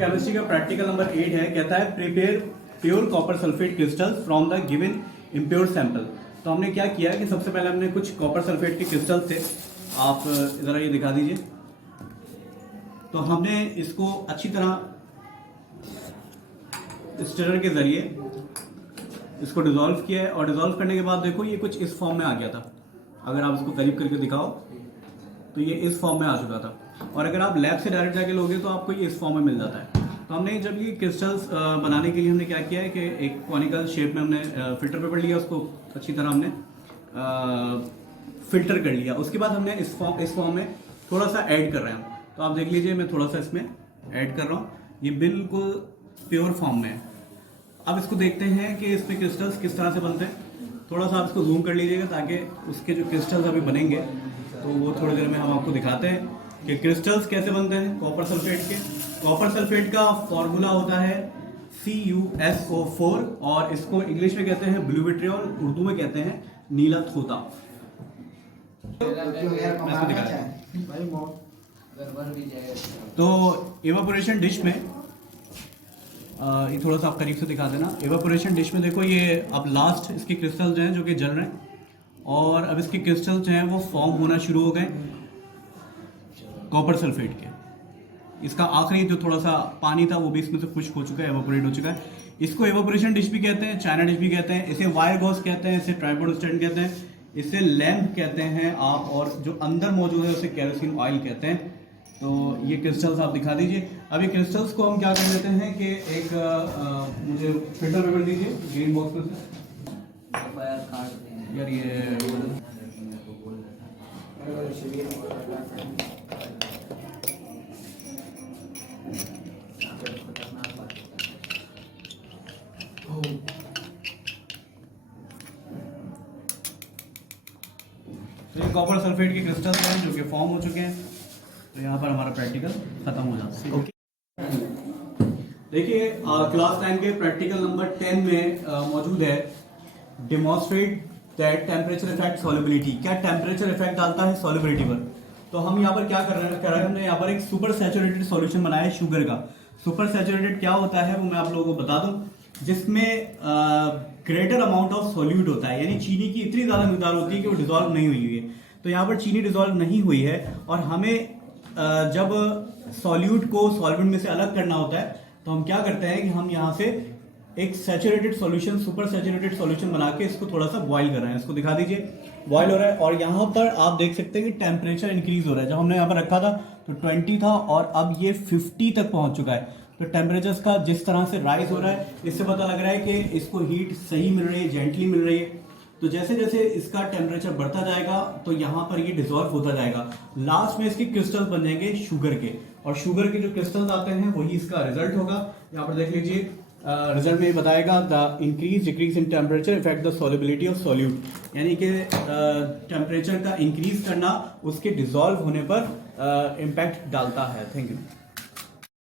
Chemistry का practical number 8 है, कहता है prepare pure copper sulphate crystals from the given impure sample. तो हमने क्या किया कि सबसे पहले हमने कुछ कॉपर सल्फेट के क्रिस्टल्स थे, आप ज़रा ये दिखा दीजिए। तो हमने इसको अच्छी तरह स्टिरर के ज़रिए इसको डिज़ोल्व किया है और डिज़ोल्व करने के बाद देखो ये कुछ इस फॉर्म में आ गया था। अगर आप इसको करीब करके दिखाओ तो ये इस फॉर्म में आ चुका था, और अगर आप लैब से डायरेक्ट जाके लोगे तो आपको ये इस फॉर्म में मिल जाता है। तो हमने जब ये क्रिस्टल्स बनाने के लिए हमने क्या किया है कि एक कॉनिकल शेप में हमने फिल्टर पेपर लिया, उसको अच्छी तरह हमने फिल्टर कर लिया। उसके बाद हमने इस फॉर्म में थोड़ा सा ऐड कर रहे हैं। तो आप देख लीजिए, मैं थोड़ा सा इसमें ऐड कर रहा हूँ। ये बिल्कुल प्योर फॉर्म में है। अब इसको देखते हैं कि इसमें क्रिस्टल्स किस तरह से बनते हैं। थोड़ा सा आप इसको जूम कर लीजिएगा ताकि उसके जो क्रिस्टल्स अभी बनेंगे तो वो थोड़ी देर में हम आपको दिखाते हैं कि क्रिस्टल्स कैसे बनते हैं कॉपर सल्फेट के। कॉपर सल्फेट का फॉर्मूला होता है CuSO4 और इसको इंग्लिश में कहते हैं ब्लू विट्रियोल, उर्दू में कहते हैं नीला थोता। तो इवापोरेशन डिश में ये थोड़ा सा आप करीब से दिखा देना। इवापोरेशन डिश में देखो, ये अब लास्ट इसके क्रिस्टल्स जो हैं जो कि जल रहे हैं, और अब इसके क्रिस्टल्स जो हैं वो फॉर्म होना शुरू हो गए कॉपर सल्फेट के। इसका आखिरी जो थोड़ा सा पानी था वो भी इसमें से खुश्क हो चुका है, एवापोरेट हो चुका है। इसको इवापोरेशन डिश भी कहते हैं, चाइना डिश भी कहते हैं, इसे वायर गॉस कहते हैं, इसे ट्राइपॉड स्टैंड कहते हैं, इसे लैंप कहते हैं आप, और जो अंदर मौजूद है उसे केरोसिन ऑयल कहते हैं। तो ये क्रिस्टल्स आप दिखा दीजिए। अब ये क्रिस्टल्स को हम क्या कर लेते हैं कि एक मुझे फिल्टर पेपर दीजिए ग्रीन बॉक्स में से यार। ये तो ये कॉपर सल्फेट के क्रिस्टल्स हैं जो कि फॉर्म हो चुके हैं। तो यहाँ पर हमारा प्रैक्टिकल खत्म हो जाता है। ओके, देखिए क्लास 9 के प्रैक्टिकल नंबर 10 में मौजूद है demonstrate that temperature effect solubility. क्या टेम्परेचर इफेक्ट डालता है सॉल्युबिलिटी पर। तो हम यहाँ पर क्या कर रहे हैं, हमने यहाँ पर एक सुपर सैचुरेटेड सॉल्यूशन बनाया है शुगर का। सुपर सैचुरेटेड क्या होता है वो मैं आप लोगों को बता दूं, जिसमें ग्रेटर अमाउंट ऑफ सॉल्यूट होता है, यानी चीनी की इतनी ज्यादा मिकदार होती है कि वो डिजोल्व नहीं हुई है। तो यहाँ पर चीनी डिजोल्व नहीं हुई है, और हमें जब सॉल्यूट को सॉल्वेंट में से अलग करना होता है तो हम क्या करते हैं कि हम यहाँ से एक saturated solution, super saturated solution बना के इसको थोड़ा सा बॉईल कर रहे हैं। इसको दिखा दीजिए, बॉईल हो रहा है, और यहाँ पर आप देख सकते हैं कि टेम्परेचर इंक्रीज हो रहा है। जब हमने यहाँ पर रखा था तो 20 था और अब ये 50 तक पहुंच चुका है। तो टेम्परेचर का जिस तरह से राइज हो रहा है, इससे पता लग रहा है कि इसको हीट सही मिल रही है, जेंटली मिल रही है। तो जैसे जैसे इसका टेम्परेचर बढ़ता जाएगा तो यहाँ पर ये डिसॉल्व होता जाएगा। लास्ट में इसके क्रिस्टल्स बन जाएंगे शुगर के, और शुगर के जो क्रिस्टल्स आते हैं वही इसका रिजल्ट होगा। यहाँ पर देख लीजिए, रिजल्ट में बताएगा the increase decrease in temperature effect the solubility of solute, यानी कि टेम्परेचर का इंक्रीज करना उसके डिसॉल्व होने पर इम्पैक्ट डालता है। Thank you.